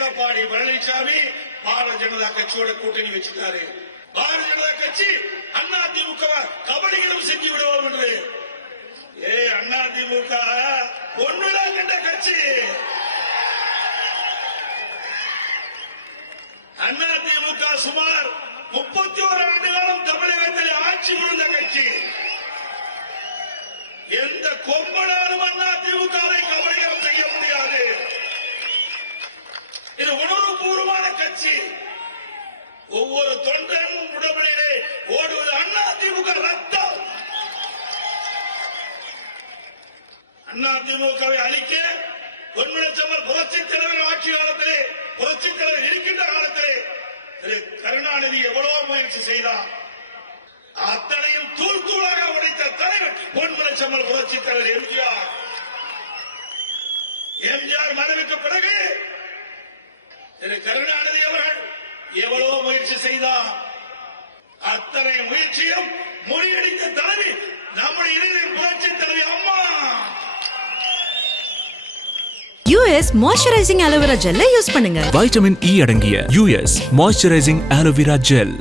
எடப்பாடி பழனிசாமி பாரதிய ஜனதா கட்சியோட கூட்டணி வச்சுட்டாரு. பாரதிய ஜனதா கட்சி அதிமுக கபடிகளும் செஞ்சு விடுவோம் என்று. அதிமுக ஒன்றுதான் கண்ட கட்சி. அதிமுக சுமார் 31 ஆண்டு காலம் தமிழகத்தில் ஆட்சி புரிந்த கட்சி. எந்த கொம்பனாலும் அதிமுகவை கபடிகள் செய்ய முடியாது. இது உணர்வுபூர்வமான கட்சி. ஒவ்வொரு தொண்டனும் உடம்புகளிலே ஓடுவது அதிமுக ரத்தம். அதிமுகவை அழிக்க பொன்முடிச்செம்மல் புரட்சித் தலைவர் ஆட்சி காலத்திலே, புரட்சித் தலைவர் இருக்கின்ற காலத்திலே திரு கருணாநிதி எவ்வளவு முயற்சி செய்தார். அத்தனையும் தூள் தூளாக உடைத்த தலைவர் பொன்முடிச்செம்மல் புரட்சித் தலைவர் எம்ஜிஆர். எம்ஜிஆர் மறைவுக்கு பிறகு திரு கருணாநிதி அவர்கள் எவ்வளவு முயற்சி செய்தார். அத்தனை முயற்சியும் முறியடித்த தலைவி நம்முடைய இளைஞர் புரட்சி தலைவி அம்மா. US மாய்ஸ்சரைசிங் அலோவேரா ஜெல்லை யூஸ் பண்ணுங்க. வைட்டமின் இ அடங்கிய US மாய்ஸ்சரைசிங் அலோவேரா ஜெல்.